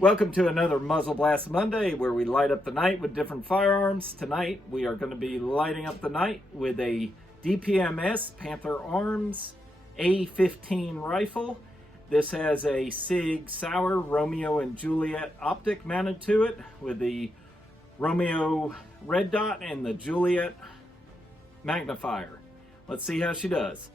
Welcome to another Muzzle Blast Monday where we light up the night with different firearms. Tonight we are going to be lighting up the night with a DPMS Panther Arms A-15 rifle. This has a SIG Sauer Romeo and Juliet optic mounted to it with the Romeo red dot and the Juliet magnifier. Let's see how she does.